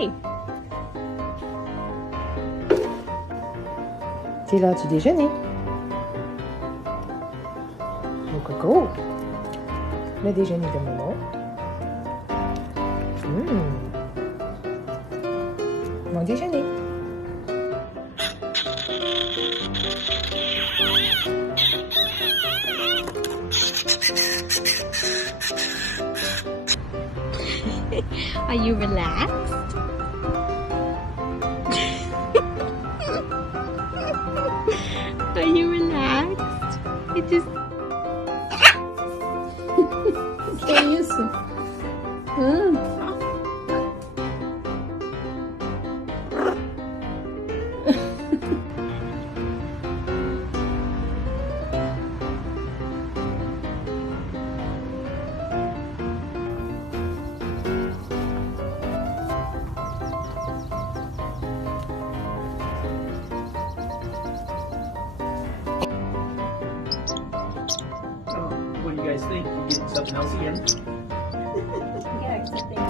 travail. C'est l'heure du déjeuner. Mon coco. Le déjeuner de Momo. Mon déjeuner. Are you relaxed? Are you relaxed? It just... Que é isso? What do you guys think? You getting something else again? Yeah, except